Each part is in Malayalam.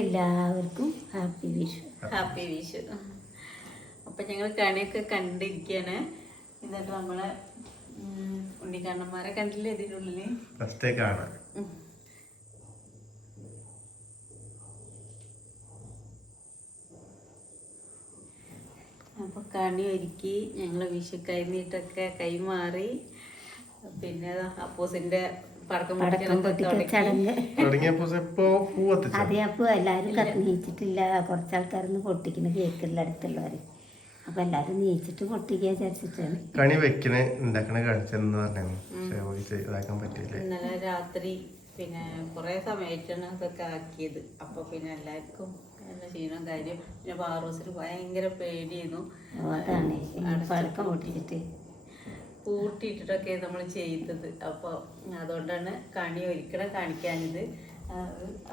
എല്ലാവർക്കും ഹാപ്പി വിഷു. ഹാപ്പി വിഷു. അപ്പം ഞങ്ങൾ കണിയൊക്കെ കണ്ടിരിക്കുകയാണ്. എന്നിട്ട് നമ്മളെ ഉണ്ണിക്കണ്ണന്മാരെ കണ്ടില്ലേ ഇതിനുള്ളിൽ അപ്പൊ കണി ഒരുക്കി ഞങ്ങള് വിഷു കഴിഞ്ഞിട്ടൊക്കെ കൈമാറി. പിന്നെ അപ്പോസിന്റെ പടക്കം ചടങ്ങ് അതെ. അപ്പൊ എല്ലാരും നീച്ചിട്ടില്ല, കുറച്ചാൾക്കാരൊന്നും പൊട്ടിക്കുന്ന കേക്കുള്ള അടുത്തുള്ളവര്. അപ്പൊ എല്ലാരും നീച്ചിട്ട് പൊട്ടിക്കുക വിചാരിച്ചിട്ടാണ് കണി വെക്കണേ ഉണ്ടാക്കണ കാണിച്ചെന്ന് ഇന്നലെ രാത്രി പിന്നെ കുറെ സമയത്താണ് അതൊക്കെ ആക്കിയത്. അപ്പൊ പിന്നെ എല്ലാവർക്കും ക്ഷീണം കാര്യം. പിന്നെ പാറൂസിന് ഭയങ്കര പേടിയായിരുന്നു. പടക്കം പൊട്ടിച്ചിട്ട് പൂട്ടിയിട്ടിട്ടൊക്കെ നമ്മൾ ചെയ്തത്. അപ്പോൾ അതുകൊണ്ടാണ് കണി ഒരിക്കലും കാണിക്കാഞ്ഞത്.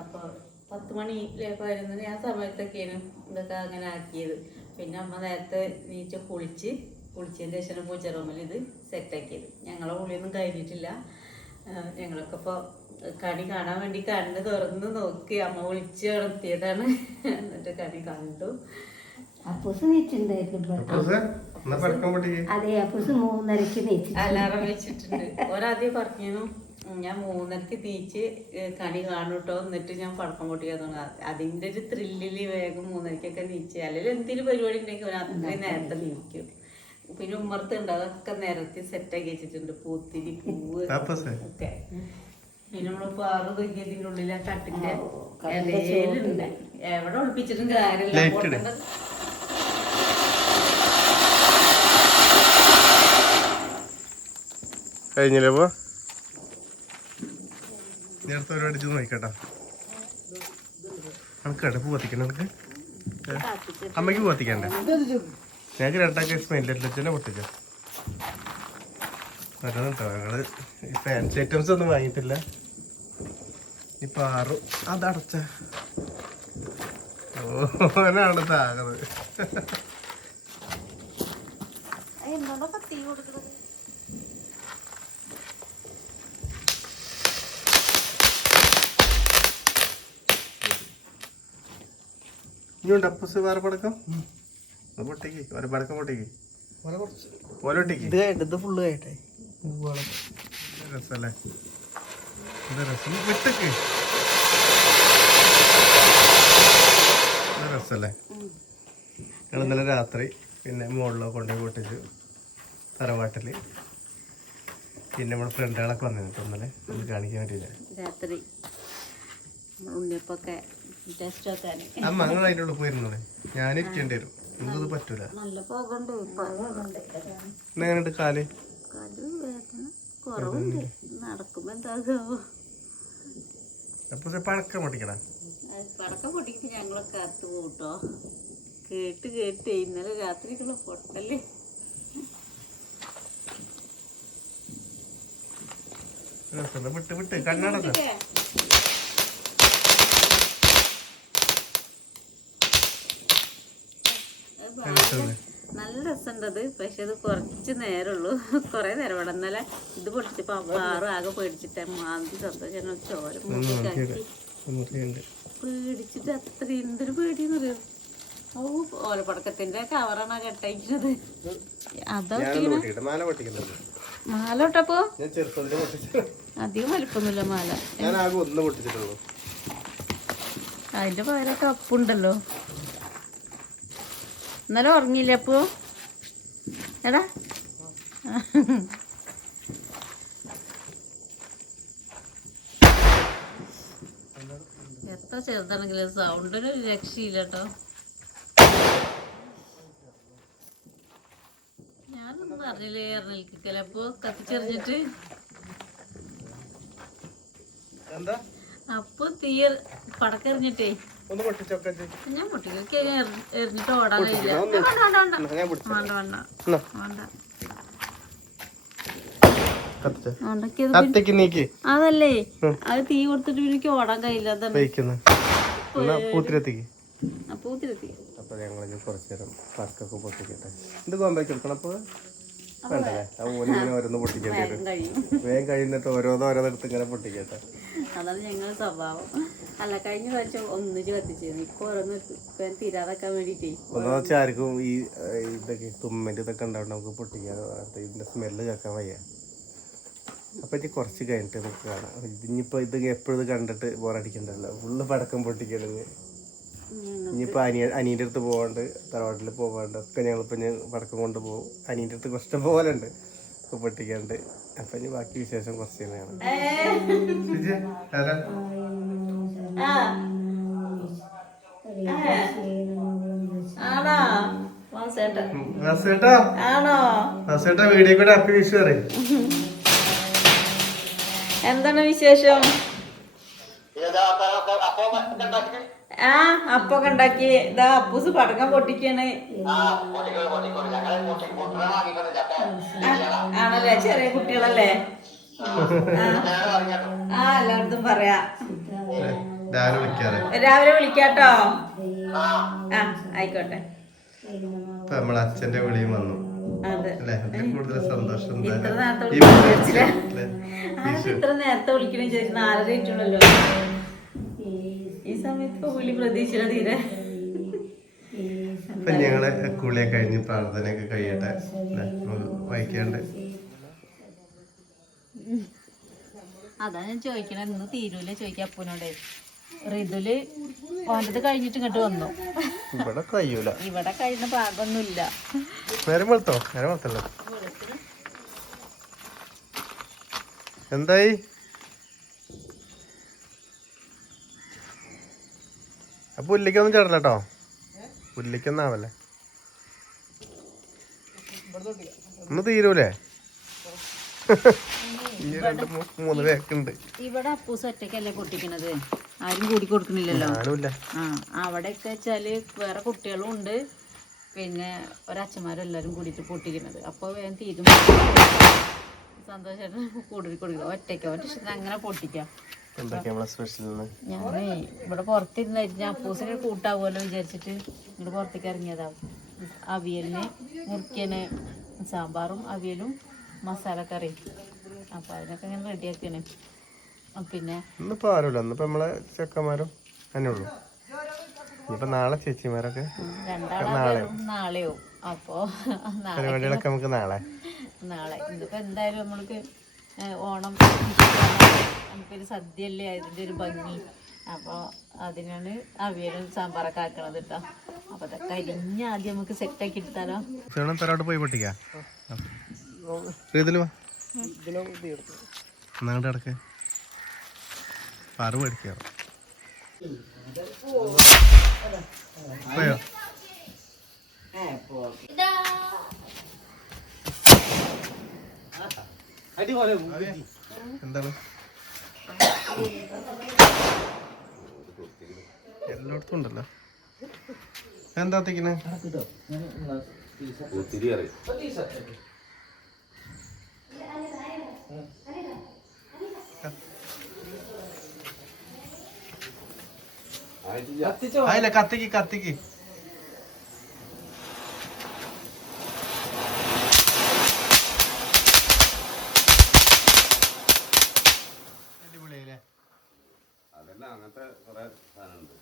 അപ്പോൾ 10 മണി 11 ആ സമയത്തൊക്കെയാണ് ഇതൊക്കെ അങ്ങനെ ആക്കിയത്. പിന്നെ അമ്മ നേരത്തെ നീച്ച് കുളിച്ചതിൻ്റെ ശേഷം പൂച്ച റൂമിൽ ഇത് സെറ്റാക്കിയത്. ഞങ്ങളെ കുളിയൊന്നും കഴിഞ്ഞിട്ടില്ല. ഞങ്ങളൊക്കെ ഇപ്പോൾ കണി കാണാൻ വേണ്ടി കണ്ണ് തുറന്ന് നോക്കി അമ്മ വിളിച്ച് ഉണർത്തിയതാണ്. എന്നിട്ട് കണി കണ്ടു. അലാറം വെച്ചിട്ടുണ്ട്. ഒരാദ്യം പറഞ്ഞു ഞാൻ 3:00 നീച്ച് കണി കാണൂട്ടോ, എന്നിട്ട് ഞാൻ പടക്കം പൊട്ടിക്കാൻ തോന്നുന്നു. അതിന്റെ ഒരു ത്രില്ലില് വേഗം 3:00 നീച്ച്. അല്ലെങ്കിൽ എന്തെങ്കിലും പരിപാടി ഉണ്ടെങ്കിൽ അത്രയും നേരത്തെ നീക്കും. പിന്നെ ഉമ്മർത്തുണ്ട്, അതൊക്കെ നിരത്തി സെറ്റാക്കി വെച്ചിട്ടുണ്ട്. പൂത്തിരി, പൂവ് ഒക്കെ. പിന്നെ നമ്മള് പാറു തൂക്കിയതിന്റെ ഉള്ളിൽ ആ തട്ടിന്റെ ഇലയിലുണ്ട്. എവിടെ ഒളിപ്പിച്ചിട്ടും കാര്യമില്ല. കഴിഞ്ഞില്ലേ? അപ്പൊ നേരത്തെ ഒരു അടിച്ച് നോക്കട്ടാ. അനക്കട്ടെ പൂ കത്തിക്കണ്ട? നമുക്ക് അമ്മയ്ക്ക് പൂ കത്തിക്കണ്ടേ? ഞങ്ങൾക്ക് രണ്ടാക്കി സ്മെല്ലില്ല പൊട്ടിക്കാം. വരണം കേട്ടോ. ഞങ്ങള് ഫാൻസി ഐറ്റംസ് ഒന്നും വാങ്ങിയിട്ടില്ല. ഇപ്പൊ ആറും അതടച്ച ഓനാണ് താകുന്നത്. ഇനിയുണ്ട് അപ്പൂസ് വേറെ പടക്കം പൊട്ടിക്ക്. ഒരു പടക്കം പൊട്ടിക്ക്. പോലെ പൊട്ടിക്ക്. ഇത് ഫുള്ള് കേട്ടെ. രസല്ലേ? രസം വിട്ടക്ക്. രസല്ലേ? ഞങ്ങൾ ഇന്നലെ രാത്രി പിന്നെ മുകളിലോ കൊണ്ടുപോയി പൊട്ടിച്ചു തറവാട്ടില്. പിന്നെ നമ്മുടെ ഫ്രണ്ടുകളൊക്കെ വന്നിട്ട് ഇന്നലെ ഒന്ന് കാണിക്കാൻ പറ്റില്ല. രാത്രി ഉണ്ണിയപ്പൊക്കെ അമ്മ നിങ്ങൾ അതിൻ്റെ ഉള്ളിൽ പോയിരുന്നോളെ. ഞാൻ ഇരിക്കേണ്ടി വരും. നിങ്ങൾക്കത് പറ്റൂല. നല്ല പോകണ്ട്. എങ്ങനെയുണ്ട് കാല്? കുറവുണ്ട്. നടക്കുമ്പോ എന്താകുമോ? അപ്പൊ പടക്കം പൊട്ടിക്കടാ. പടക്കം പൊട്ടിക്കിട്ട് ഞങ്ങളൊക്കെ അകത്ത് പോട്ടോ. കേട്ട് ഇന്നലെ രാത്രിക്കുള്ള പൊട്ടല്ലേ. വിട്ട് കണ്ണട. നല്ല രസമുണ്ടത്. പക്ഷെ അത് കുറച്ച് നേരമുള്ളൂ. കുറെ നേരം ഇവിടെ. ഇന്നലെ ഇത് പൊട്ടിച്ചപ്പോ പാറു ആകെ പേടിച്ചിട്ട് മാന്തി സന്തോഷം ചോര പേടിച്ചിട്ട് അത്ര എന്തൊരു പേടിയെന്ന് അറിയോ. ഓലപ്പടക്കത്തിന്റെ കവറാണ് കെട്ടയക്കുന്നത്. മാല തൊട്ടപ്പോ അധികം വലിപ്പൊന്നുമില്ല മാല. അതിന്റെ പകരം കപ്പുണ്ടല്ലോ. ഇന്നലെ ഉറങ്ങിയില്ല അപ്പോ എടാ? എത്ര ചെറുതാണെങ്കിലും സൗണ്ടിന് രക്ഷയില്ല കേട്ടോ. ഞാനൊന്നും അറിയില്ലേ അറിയില്ല. അപ്പൊ കത്തിച്ചെറിഞ്ഞിട്ട് അപ്പൊ തീ പടക്കെറിഞ്ഞിട്ടേ ഞാൻ പൊട്ടിക്ക് എറിഞ്ഞിട്ട് ഓടാൻ കഴിയില്ല. അതല്ലേ അത് തീ കൊടുത്തിട്ട് എനിക്ക് ഓടാൻ കഴിയില്ല. പൂത്തിരെത്തി. പൂത്തിരെത്തി. അപ്പൊ ഞങ്ങൾ കുറച്ചു നേരം പടക്കൊക്കെ പൊട്ടിക്കട്ടെ. എന്ത് കോമ്പാക്കി എടുക്കണം? അപ്പൊ വേണ്ടല്ലേ ആ ഓനിങ്ങനെ ഓരോന്ന് പൊട്ടിക്കേണ്ടി വരും. കഴിയും. വേഗം കഴിയുന്നിട്ട് ഓരോന്നെടുത്ത് ഇങ്ങനെ പൊട്ടിക്കട്ടെ. അതാണ് ഞങ്ങളുടെ സ്വഭാവം. അല്ല കഴിഞ്ഞ പ്രാവശ്യം ഒന്നിച്ച് കത്തിച്ചിരുന്നു. ഇപ്പൊ ഓരോന്ന് തീരാതാക്കാൻ വേണ്ടിട്ടേ ഒന്നാമത് വെച്ചാൽ ആർക്കും ഈ ഇതൊക്കെ തുമ്മല് ഇതൊക്കെ ഉണ്ടാവും, നമുക്ക് പൊട്ടിക്കാൻ ഇതിന്റെ സ്മെല്ല് കേൾക്കാൻ വയ്യ. അപ്പൊ ഇത് കുറച്ച് കഴിഞ്ഞിട്ട് നമുക്ക് കാണാം. ഇനിയിപ്പോ ഇത് എപ്പോഴും ഇത് കണ്ടിട്ട് ബോറടിക്കണ്ടല്ലോ, ഫുള്ള് പടക്കം പൊട്ടിക്കണെങ്കിൽ. ഇനിയിപ്പോൾ അനിയൻ്റെ അടുത്ത് പോകാണ്ട്, തറവാട്ടിൽ പോകാണ്ട് ഒക്കെ ഞങ്ങളിപ്പോൾ ഞാൻ പടക്കം കൊണ്ട് പോകും. അനിയൻ്റെ അടുത്ത് കുറച്ച് പോലെ ഉണ്ട് ഇപ്പോൾ പൊട്ടിക്കാണ്ട്. അപ്പം ഇനി ബാക്കി വിശേഷം കുറച്ച് തന്നെയാണ്. വീഡിയോ കൂടെ ഹാപ്പി വിഷു പറയും. എന്താണ് വിശേഷം? അപ്പൊക്കെ ഉണ്ടാക്കി ഇതാ അപ്പൂസ് പടക്കം പൊട്ടിക്കാണ്. ആണല്ലേ, ചെറിയ കുട്ടികളല്ലേ? എല്ലായിടത്തും പറയാ. രാവിലെ വിളിക്കാട്ടോ. ആയിക്കോട്ടെ. നമ്മളെ അച്ഛന്റെ വിളിയും വന്നു. അതെ, കൂടുതൽ സന്തോഷം. ഇത്ര നേരത്തെ വിളിക്കണേ ചോദിച്ചു. 4:30 ആയിട്ടുണ്ടല്ലോ. ഈ സമയത്ത് വിളി പ്രതീക്ഷിച്ചില്ല തീരെ. അപ്പൊ ഞങ്ങള് കുളിയൊക്കെ കഴിഞ്ഞ് പ്രാർത്ഥനയൊക്കെ കഴിയട്ടെ, വായിക്കാണ്ട്. അതാ ഞാൻ ചോദിക്കണേ, ഇന്ന് തീരൂല ചോദിക്കാം അപ്പൂനോടെ. ഋതുല് ഓൻ്റെ കഴിഞ്ഞിട്ട് ഇങ്ങോട്ട് വന്നു. ഇവിടെ കഴിയൂല, ഇവിടെ കഴിയുന്ന ഭാഗമൊന്നുമില്ല. നേരം വെളുത്തോ? നേരം വെളുത്തല്ലോ. എന്തായി? അപ്പൊ പുല്ലിക്കൊന്നും ചേട്ടല്ല കേട്ടോ, പുല്ലിക്കൊന്നാവല്ലേ. ഒന്ന് തീരൂലേ? ഈ 2-3 പേക്കുണ്ട്. ഇവിടെ അപ്പൂസ് ഒറ്റക്കല്ലേ പൊട്ടിക്കണത്, ആരും കൂടി കൊടുക്കണില്ലല്ലോ. അവിടെയൊക്കെ വെച്ചാല് വേറെ കുട്ടികളും ഉണ്ട്, പിന്നെ ഒരച്ഛന്മാരെല്ലാരും കൂടിയിട്ട് പൊട്ടിക്കണത്. അപ്പൊ വേഗം തീരും. സന്തോഷമായിട്ട് കൂടുതൽ കൊടുക്കുക. ഒറ്റയ്ക്ക് ഇഷ്ടം അങ്ങനെ പൊട്ടിക്കാം. ഞാനേ ഇവിടെ പുറത്തിരുന്നായിട്ട് ഞാൻ അപ്പൂസിന് കൂട്ടാവുമല്ലോ വിചാരിച്ചിട്ട് ഇങ്ങോട്ട് പുറത്തേക്ക് ഇറങ്ങിയതാവും. അവിയലിന് മുറിക്കന് സാമ്പാറും അവിയലും മസാലക്കറി. അപ്പൊ അതിനൊക്കെ ഇങ്ങനെ റെഡിയാക്കിയാണ്. പിന്നെ ഇന്നിപ്പോ ആരുമില്ല, ഇന്നിപ്പോ നമ്മളെ ചെക്കന്മാരും തന്നെ ഉള്ളു. ഇനിയിപ്പോ നാളെ ചേച്ചിമാരൊക്കെ നാളെയോ. അപ്പൊ പരിപാടികളൊക്കെ നമുക്ക് നാളെ ഇന്നിപ്പോ എന്തായാലും നമ്മൾക്ക് ഓണം നമുക്കൊരു സദ്യയല്ലേ, അതിൻ്റെ ഒരു ഭംഗി. അപ്പോൾ അതിനാണ് അവിയലും സാമ്പാറൊക്കെ ആക്കണത് കേട്ടോ. അപ്പൊ അതൊക്കെ അരിഞ്ഞ ആദ്യം നമുക്ക് സെറ്റാക്കി എടുത്താലോ. തറോട്ട് പോയി പൊട്ടിക്കാം. കിടക്ക് പറ മേടിക്കാം. പോയോ? എന്താണ് എല്ലായിടത്തും ഉണ്ടല്ലോ. എന്താ തിക്കണേ? അല്ല കത്തിക്ക് കത്തിക്ക്. അടിപൊളിയല്ലേ? അതെല്ലാം അങ്ങനത്തെ കുറെ സാധനമുണ്ട്.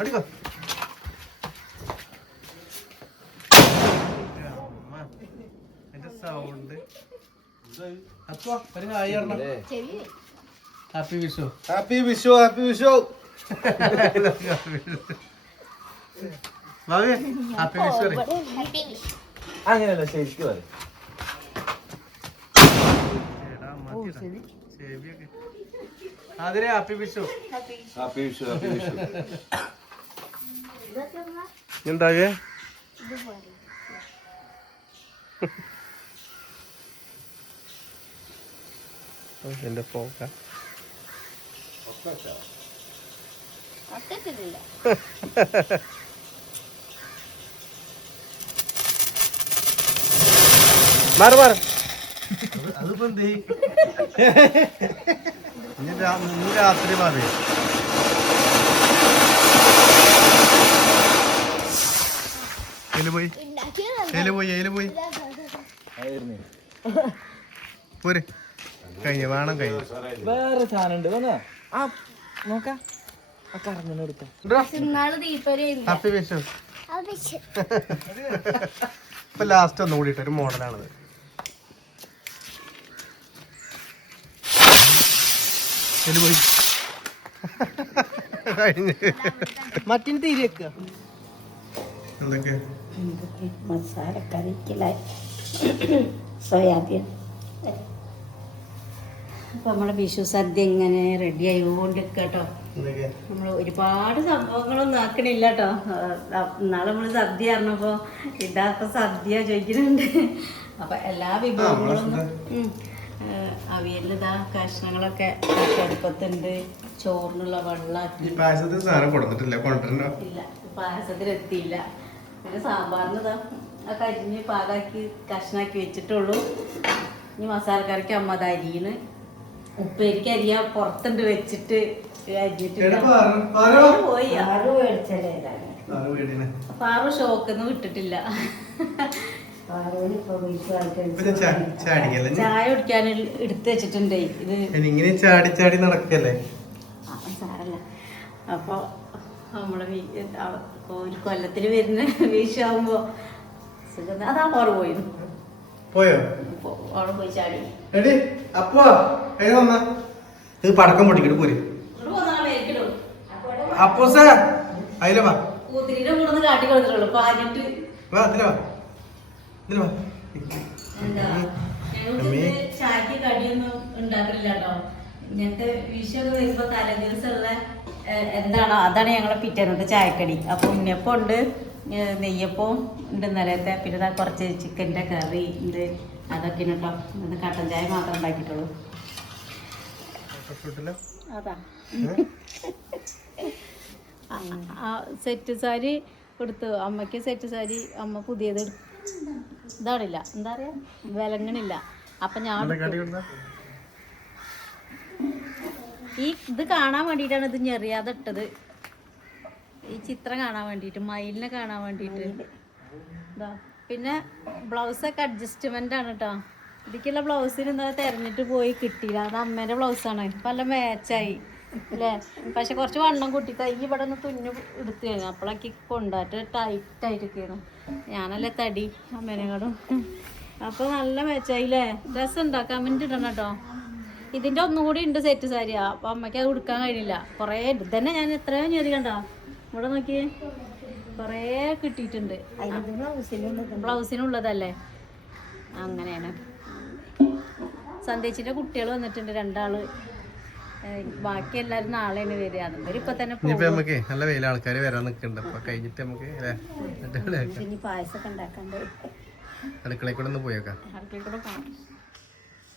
അടിക്കോ. എന്റെ sound happy Vishu. Happy Vishu. Happy Vishu. Happy Vishu. അങ്ങനെയല്ല ശരിക്കും പറയും. അതിരെ happy Vishu. Happy Vishu. Happy Vishu. എന്താകെ എന്റെ പോക്ക മാറ് മാറ്. അതിപ്പോ എന്തേ ഇന്ന് രാത്രി മാറി. പോയി പോയി പോരെ കഴിഞ്ഞു വേണം കഴിഞ്ഞു വേറെ സാധനം ഉണ്ട് വന്നാ ആ നോക്കാം ആ കറങ്ങനെ എടുക്കാം ഹാപ്പി വിഷു ഇപ്പൊ ലാസ്റ്റ് ഒന്നും കൂടിയിട്ട് ഒരു മോഡലാണത് പോയി കഴിഞ്ഞ് മറ്റിന് തീരെ വെക്കുക എന്തൊക്കെ മസാലക്കറിക്കിലായി സോയാബീൻ. അപ്പോൾ നമ്മളെ വിഷു സദ്യ ഇങ്ങനെ റെഡി ആയിക്കൊണ്ടിരിക്കുക കേട്ടോ. എന്തൊക്കെ നമ്മൾ ഒരുപാട് സംഭവങ്ങളൊന്നും ആക്കണില്ല കേട്ടോ. ഇന്നാളെ നമ്മൾ സദ്യ പറഞ്ഞപ്പോൾ ഇതാത്ത സദ്യ ചോദിക്കുന്നുണ്ട്. അപ്പം എല്ലാ വിഭവങ്ങളും അവിയലിതാ കഷ്ണങ്ങളൊക്കെ അടുപ്പത്തുണ്ട്. ചോറിനുള്ള വെള്ളമാക്കി പായസത്തിന് സാധനം കൊടുത്തിട്ടില്ല കൊണ്ടുവരണ്ടോ ഇല്ല, പായസത്തിലെത്തിയില്ല. പിന്നെ സാമ്പാറിന് ആ കരിഞ്ഞ് പാകാക്കി കഷ്ണാക്കി വെച്ചിട്ടുള്ളൂ. ഇനി മസാലക്കറിക്ക് അമ്മ അത് അരിയാണ്. ഉപ്പേരിക്ക് അരിയ പുറത്തുണ്ട് വെച്ചിട്ട് അരിഞ്ഞിട്ടില്ല. പോയി പാറു ഷോക്കൊന്നും വിട്ടിട്ടില്ല. ചായ കുടിക്കാൻ എടുത്ത് വെച്ചിട്ടുണ്ടേ. ഇത് ഇങ്ങനെ ചാടി ചാടി നടക്കല്ലേ സാരല്ല. അപ്പോൾ നമ്മള് ഒരു കൊല്ലത്തിൽ വരുന്ന വീശാവുമ്പോ അതാ പാറു പോയിരുന്നു. പോയോ അവിടെ പോയി ചാടി. എടി അപ്പോ ഇത് പടക്കം പൊട്ടിക്കിട്ട് പോര് അപ്പോ സാ അതിലെ വാ കൂത്തിരിയുടെ കൂടെ ഒന്ന് കാട്ടി കൊടുത്തിട്ടുള്ളൂ. പാഞ്ഞിട്ട് വാ അതിലെ വാ ഇതിലെ വാ എന്താ ഞങ്ങൾക്ക് ചായക്ക് കടിയൊന്നും ഉണ്ടാക്കില്ല കേട്ടോ. ഇങ്ങനത്തെ വിഷയൊക്കെ വരുമ്പോ തലേദിവസമുള്ള എന്താണോ അതാണ് ഞങ്ങളെ പിറ്റേന്നത്തെ ചായക്കടി. അപ്പോൾ ഉണ്ണിയപ്പം ഉണ്ട്, നെയ്യപ്പം ഉണ്ട് ഇന്നലത്തെ, പിന്നെ കുറച്ച് ചിക്കൻ്റെ കറി ഉണ്ട്. അതൊക്കെ കേട്ടോ. ഇന്ന് കട്ടൻ ചായ മാത്രം ഉണ്ടാക്കിയിട്ടുള്ളൂ. അതാ സെറ്റ് സാരി കൊടുത്തു അമ്മയ്ക്ക്. സെറ്റ് സാരി അമ്മ പുതിയത് ഇതാണില്ല, എന്താ പറയാ, വിലങ്ങണില്ല. അപ്പം ഞാൻ ഈ ഇത് കാണാൻ വേണ്ടിയിട്ടാണ് ഇത് ഞെറിയാതെ ഇട്ടത്. ഈ ചിത്രം കാണാൻ വേണ്ടിയിട്ട്, മയിലിനെ കാണാൻ വേണ്ടിയിട്ട്. ഇതാ പിന്നെ ബ്ലൗസൊക്കെ അഡ്ജസ്റ്റ്മെൻ്റ് ആണ് കേട്ടോ. ഇതിക്കുള്ള ബ്ലൗസിന് ഇന്നലെ തിരഞ്ഞിട്ട് പോയി കിട്ടിയില്ല. അത് അമ്മേൻ്റെ ബ്ലൗസാണ്. ഇപ്പം നല്ല മാച്ചായി അല്ലേ. പക്ഷെ കുറച്ച് വണ്ണം കൂട്ടി കൈ ഇവിടെ നിന്ന് തുന്നു എടുത്തു കഴിഞ്ഞു. അപ്പോഴൊക്കെ കൊണ്ടായിട്ട് ടൈറ്റായിട്ടൊക്കെയാണ്. ഞാനല്ലേ തടി അമ്മേനെക്കാടും. അപ്പോൾ നല്ല മാച്ചായില്ലേ. ഡ്രസ്സ് ഉണ്ടോ? കമൻറ്റ് ഇടണം കേട്ടോ. ഇതിൻ്റെ ഒന്നും കൂടി ഉണ്ട് സെറ്റ് സാരിയാ. അപ്പോൾ അമ്മയ്ക്ക് അത് കൊടുക്കാൻ കഴിഞ്ഞില്ല. കുറേ ഇതന്നെ ഞാൻ എത്രയോ ഞെറി കണ്ടോ. ഇവിടെ നോക്കി കുറേ കിട്ടിയിട്ടുണ്ട്. ബ്ലൗസിനുള്ളതല്ലേ. അങ്ങനെയാണ്. സന്ദേശിൻ്റെ കുട്ടികൾ വന്നിട്ടുണ്ട്, 2 ആള്. ബാക്കി എല്ലാവരും നാളെയാണ് വരിക. അതുപോലെ ഇപ്പൊ തന്നെ നമുക്ക് നല്ല വെയിൽ ആൾക്കാർ വരാൻ നിൽക്കുന്നുണ്ട്. അപ്പൊ കഴിഞ്ഞിട്ട് നമുക്ക് പായസമൊക്കെ ഉണ്ടാക്കണ്ട്. അടുക്കളയിൽ കൂടെ ഒന്ന് പോയേക്കാം. അടുക്കളയിൽ കൂടെ പോകാം.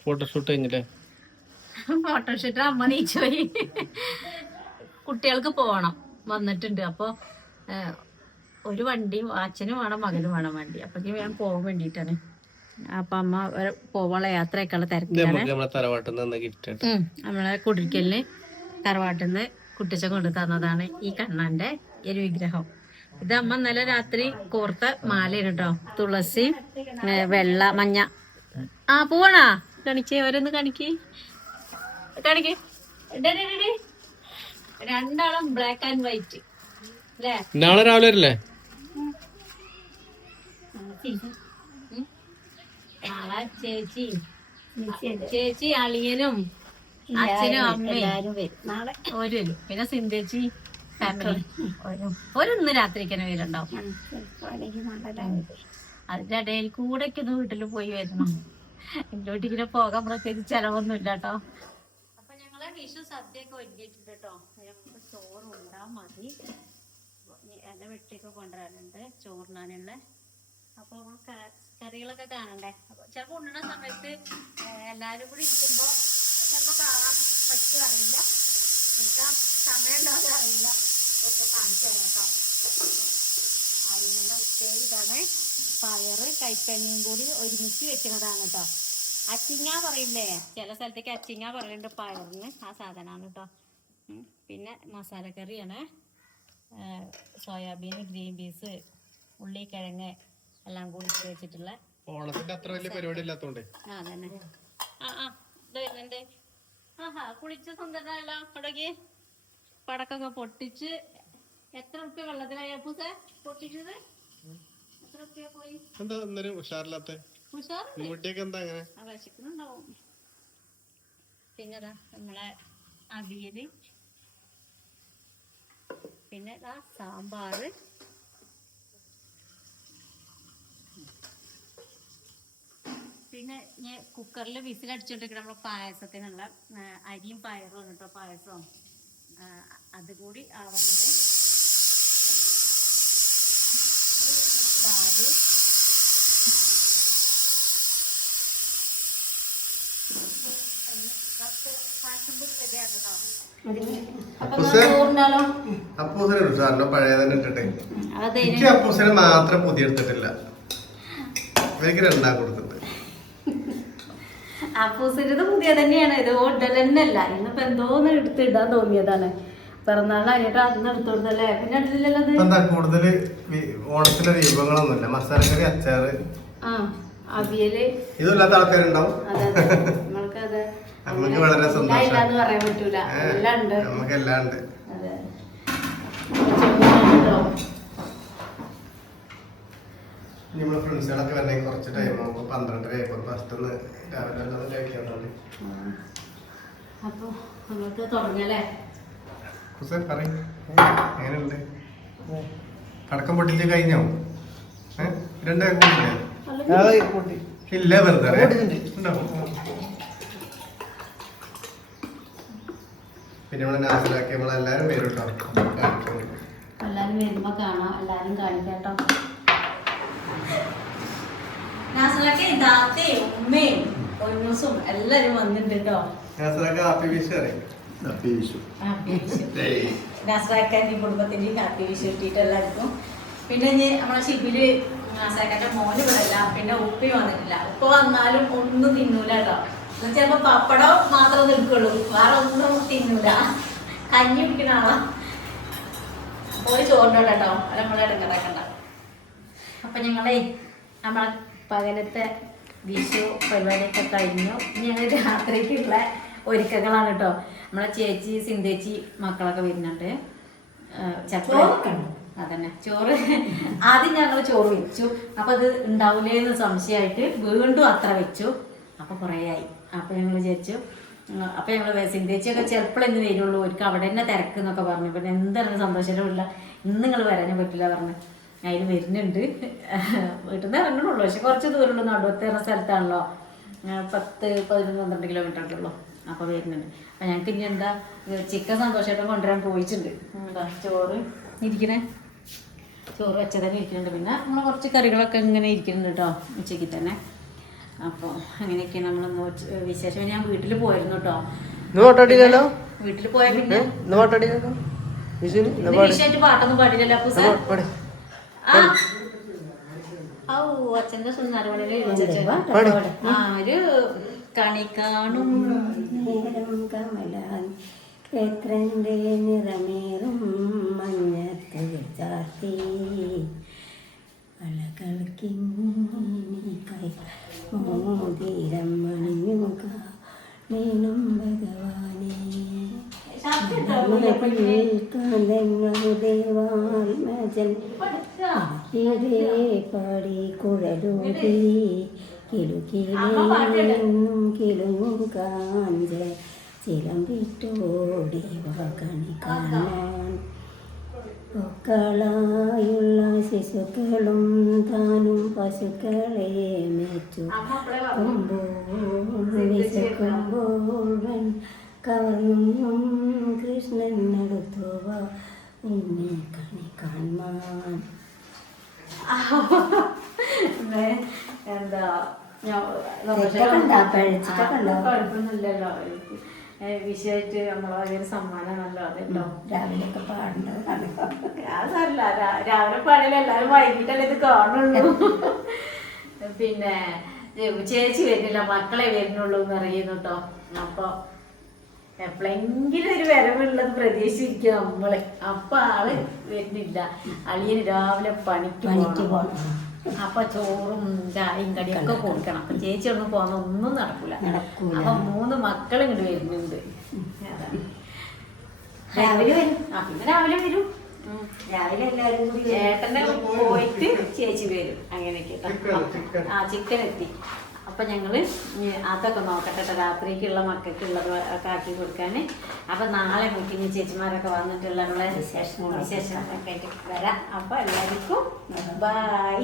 ഫോട്ടോഷൂട്ട് കഴിഞ്ഞില്ലേ? ഫോട്ടോഷൂട്ട് അമ്മ നീച്ചു പോയി. കുട്ടികൾക്ക് പോകണം വന്നിട്ടുണ്ട്. അപ്പോൾ ഒരു വണ്ടി അച്ഛനും വേണം മകനും വേണം വണ്ടി. അപ്പോഴേക്കും വേണം പോകാൻ വേണ്ടിയിട്ടാണ്. അപ്പം അമ്മ പോവാനുള്ള യാത്രയൊക്കെയുള്ള തിരക്കിലാണ്. നമ്മളെ കുടിരിക്കലിന് തറവാട്ടിൽ നിന്ന് കുട്ടിച്ച കൊണ്ട് തന്നതാണ് ഈ കണ്ണാന്റെ ഒരു വിഗ്രഹം. ഇത് അമ്മ ഇന്നലെ രാത്രി കോർത്ത മാലയാണ് കേട്ടോ. തുളസി, വെള്ള, മഞ്ഞ. ആ പോവാണാ കാണിക്കേ, ഓരോന്ന് കാണിക്ക്. രണ്ടാളും ബ്ലാക്ക് ആൻഡ് വൈറ്റ് അല്ലേ. നാളെ രാവിലെ വരില്ലേ? നാളെ ചേച്ചി അളിയനും അച്ഛനും അമ്മയും ഒരു പിന്നെ സിന്ധേച്ചി ഫാമിലി ഇന്ന് രാത്രിക്കന്നെ വരുന്നുണ്ടാവും. അതിന്റെ ഇടയിൽ കൂടെ ഒന്ന് വീട്ടിൽ പോയി വരണം. എന്റെ വീട്ടിങ്ങനെ പോകാൻ പ്രത്യേകിച്ച് ചെലവൊന്നുമില്ല കേട്ടോ. അപ്പൊ ഞങ്ങളെ വിഷു സദ്യയൊക്കെ ഒരുക്കിയിട്ടുണ്ട് കേട്ടോ. ഞങ്ങൾക്ക് ചോറ് ഉണ്ടാ മതി. എന്റെ വീട്ടിലേക്ക് കൊണ്ടുവരാനുണ്ട് ചോറിനാനുള്ള. അപ്പൊ കറികളൊക്കെ കാണണ്ടേ. അപ്പൊ ചിലപ്പോ ഉണ്ണുന്ന സമയത്ത് എല്ലാരും കൂടി ഇരിക്കുമ്പോ ചിലപ്പോ കാണാൻ പറ്റും, അറിയില്ല. എടുക്കാൻ സമയം ഉണ്ടാവും, അറിയില്ല. ഒക്കെ കാണിച്ചു തരാം കേട്ടോ. അതിനുള്ള ഉപ്പേരി ഇതാണ്. പയറ് കൈപ്പങ്ങയും കൂടി ഒരുമിച്ച് വെക്കുന്നതാണ് കേട്ടോ. അച്ചിങ്ങ പറയില്ലേ, ചില സ്ഥലത്തേക്ക് അച്ചിങ്ങ പറയുന്നുണ്ട് പയറിന്. ആ സാധനമാണ് കേട്ടോ. പിന്നെ മസാലക്കറിയാണ്. സോയാബീൻ, ഗ്രീൻ പീസ്, ഉള്ളിക്കിഴങ്ങ്, എല്ലാം കൂടി വെച്ചിട്ടുള്ള ഓണത്തിന്റെ അത്ര വലിയ പരിപാടി ഇല്ലാത്തോണ്ടേ അതന്നെ. ഇത് ആഹാ കുളിച്ച് സുന്ദരനല്ല അവിടേക്ക് പടക്കൊക്കെ പൊട്ടിച്ച്. എത്ര റുപ്യ വെള്ളത്തിലായി അപ്പൂസേ പൊട്ടിച്ചത്? എത്ര റുപ്യ പോയി? എന്താ ഒന്നൊരു ഉഷാറില്ലാത്ത മുടിയൊക്കെ എന്താ അങ്ങനെ വിശക്കുന്നുണ്ടാവും. പിന്നെ നമ്മളെ അവിയല്, പിന്നെ സാമ്പാറ്, പിന്നെ ഞാൻ കുക്കറിൽ വിസിലടിച്ചോണ്ടിരിക്കണം നമ്മളെ പായസത്തിനുള്ള അരിയും പയറും കേട്ടോ. പായസവും അതുകൂടി ആവുന്നുണ്ട്. പാല്, അപ്പൂസിനെ ഉഷാറിനോ പഴയ തന്നെ ഇട്ടിട്ടെ. എനിക്ക് അപ്പൂസിനെ മാത്രം പുതിയ എടുത്തിട്ടില്ല, എനിക്ക് രണ്ടാം കൊടുത്തിട്ട്. അപ്പൂസിന്റെ പുതിയ തന്നെയാണ്. ഇത് ഓട്ടൽ തന്നെ അല്ല. ഇന്നിപ്പോ എന്തോന്ന് എടുത്തിടാൻ തോന്നിയതാണ്. പിറന്നാളിനായിട്ട് അന്ന് എടുത്തു കൊടുത്തല്ലേ. പിന്നെ എടുത്തില്ലല്ലോ. കൂടുതല് ഓണത്തിന്റെ വിഭവങ്ങളൊന്നുമില്ല. മസാലക്കറി, അച്ചാറ്, അവിയല് ഇതല്ലാത്ത ആൾക്കാരുണ്ടാവും. നമ്മൾക്കത് നമുക്ക് വളരെ സന്തോഷം. പറയാൻ പറ്റൂല. എല്ലാം ഉണ്ട്, നമുക്ക് എല്ലാം ഉണ്ട്. അതെ. നമ്മളെ ഫ്രണ്ട്സുകളൊക്കെ വരണമെങ്കിൽ കുറച്ച് ടൈം ആകുമ്പോൾ 12:30 ആയപ്പോൾ ഫസ്റ്റ് ഒന്ന് രാവിലെ കഴിക്കാറുണ്ട്. അപ്പൊ നമുക്ക് തുടങ്ങല്ലേ? എങ്ങനെയുണ്ട്? പടക്കം പൊട്ടിച്ച് കഴിഞ്ഞോ? രണ്ടായിരം ഇല്ല, വെറുതെ ഉണ്ടാവും. പിന്നെ നമ്മളെ നാസിലാക്കി നമ്മളെല്ലാരും വരും കേട്ടോ. എല്ലാരും വരുമ്പോ കാണാം, എല്ലാരും കാണിക്കാട്ടോ. നാസിലാക്കി ദാത്തയും ഉമ്മയും ഒന്നൂസും എല്ലാരും വന്നിട്ടുണ്ട് കേട്ടോ. നാസിലാക്കി ഹാപ്പി വിഷു അറിയാം. നാസിലാക്കാന്റെയും കുടുംബത്തിന്റെയും ഹാപ്പി വിഷു കിട്ടിയിട്ട് എല്ലാവർക്കും. പിന്നെ നമ്മളെ ഷിബില് നാസിലാക്കാന്റെ മോന് ഇവിടെ അല്ല. പിന്നെ ഉപ്പി വന്നിട്ടില്ല. ഉപ്പ വന്നാലും ഒന്നും തിന്നൂല കേട്ടോ. ചിലപ്പോ പപ്പടം മാത്രം നിൽക്കുള്ളൂ, വേറെ ഒന്നും തിന്നൂല. കഞ്ഞി കുടിക്കുന്ന ആളാ. പോയി ചോറിനോട്ടോ കേട്ടോ, അത് നമ്മളെ ഇടങ്ങറാക്കണ്ട. അപ്പൊ ഞങ്ങളെ നമ്മളെ പകലത്തെ വിഷു പരിപാടിയൊക്കെ കഴിഞ്ഞു. ഞങ്ങൾ രാത്രിക്കുള്ള ഒരുക്കങ്ങളാണ് കേട്ടോ. നമ്മളെ ചേച്ചി സിന്ധേച്ചി മക്കളൊക്കെ വരുന്നുണ്ട്. അതന്നെ ചോറ് ആദ്യം ഞങ്ങൾ ചോറ് വെച്ചു. അപ്പൊ അത് ഉണ്ടാവില്ലേന്ന് സംശയമായിട്ട് വീണ്ടും അത്ര വെച്ചു. അപ്പൊ കുറേ ആയി. അപ്പൊ ഞങ്ങൾ വിചാരിച്ചു, അപ്പൊ ഞങ്ങൾ സിന്ധേച്ചിയൊക്കെ ചിലപ്പോഴെന്ന് വരുള്ളൂ, ഒരിക്കൽ അവിടെ തന്നെ തിരക്കെന്നൊക്കെ പറഞ്ഞു. പിന്നെ എന്താണ് സന്തോഷമില്ല, ഇന്ന് നിങ്ങൾ വരാനും പറ്റില്ല പറഞ്ഞു. അതിന് വരുന്നുണ്ട്. വീട്ടിൽ നിന്ന് ഇറങ്ങണുള്ളൂ, പക്ഷെ കുറച്ച് ദൂരമുള്ളൂ. നടുവത്ത് പറഞ്ഞ സ്ഥലത്താണല്ലോ, 10-11-12 കിലോമീറ്റർ ഒക്കെ ഉള്ളൂ. അപ്പോൾ വരുന്നുണ്ട്. അപ്പം ഞങ്ങൾക്ക് ഇനി എന്താ ചിക്കൻ സന്തോഷമായിട്ട് കൊണ്ടുവരാൻ പോയിട്ടുണ്ട്. എന്താ ചോറ് ഇരിക്കണേ, ചോറ് വെച്ചതന്നെ ഇരിക്കുന്നുണ്ട്. പിന്നെ നമ്മൾ കുറച്ച് കറികളൊക്കെ ഇങ്ങനെ ഇരിക്കുന്നുണ്ട് കേട്ടോ ഉച്ചയ്ക്ക് തന്നെ. അപ്പോൾ അങ്ങനെയൊക്കെയാണ് നമ്മൾ വിശേഷം. ഞാൻ വീട്ടിൽ പോയിരുന്നു കേട്ടോ. വീട്ടിൽ പോയ പിന്നെ വിശേഷമായിട്ട് പാട്ടൊന്നും പാടില്ലല്ലോ അപ്പൂസ. അച്ഛന്റെ സുന്ദരമണിയിൽ ഒരു കണി കാണും കമലാൻ ക്ഷേത്രന്റെ നിറമേറും മഞ്ഞത്ത് ചാർത്തി മോതിരം മണിഞ്ഞുക നീളും ഭഗവാനെ ദേവാത്മജൻ പാടി കുഴലൂതി കിലുകിലും കിലുങ്ങും കാഞ്ച ചിലമ്പിട്ടോടി കണി കാണാൻ പൊക്കളായുള്ള ശിശുക്കളും താനും പശുക്കളെ മേച്ചു വിശക്കുമ്പോൾ കവർന്നും കൃഷ്ണൻ നടത്തുവ ഉന്നെ കണി കാണാൻ. എന്താ കുഴപ്പമൊന്നുമില്ലല്ലോ. വിഷയമായിട്ട് നമ്മളെ ഒരു സമ്മാനമാണല്ലോ അതുണ്ടോ. രാവിലെയൊക്കെ പാടേണ്ടത് അതല്ല, രാവിലെ പാടില്ല, എല്ലാവരും വൈകിട്ടല്ലേ ഇത് കാണുള്ളൂ. പിന്നെ ചേച്ചി വരുന്നില്ല, മക്കളെ വരുന്നുള്ളൂ എന്ന് അറിയുന്നു കേട്ടോ. അപ്പൊ എപ്പോഴെങ്കിലും ഒരു വരവുള്ളത് പ്രതീക്ഷിച്ചിരിക്കുക നമ്മള്. അപ്പൊ ആള് വരുന്നില്ല. അളിയന് രാവിലെ പണിക്ക് പോകണം. അപ്പൊ ചോറും ചായയും കടിയൊക്കെ കൊടുക്കണം. അപ്പൊ ചേച്ചി ഒന്നും പോകുന്ന ഒന്നും നടക്കൂല. നടക്കൂല. അപ്പൊ 3 മക്കൾ ഇങ്ങോട്ട് വരുന്നുണ്ട്. രാവിലെ വരും. പിന്നെ രാവിലെ വരും. രാവിലെ എല്ലാവരും കൂടി ഏട്ടന്റെ പോയിട്ട് ചേച്ചി വരും. അങ്ങനെയൊക്കെ ചിക്കൻ എത്തി. അപ്പൊ ഞങ്ങള് അതൊക്കെ നോക്കട്ടെ രാത്രിക്കുള്ള മക്കൾക്കുള്ളത് ഒക്കെ ആക്കി കൊടുക്കാന്. അപ്പൊ നാളെ മീറ്റിംഗ് ചേച്ചിമാരൊക്കെ വന്നിട്ടുള്ള വിശേഷങ്ങളൊക്കെ ആയിട്ട് വരാം. അപ്പൊ എല്ലാവർക്കും ബൈ.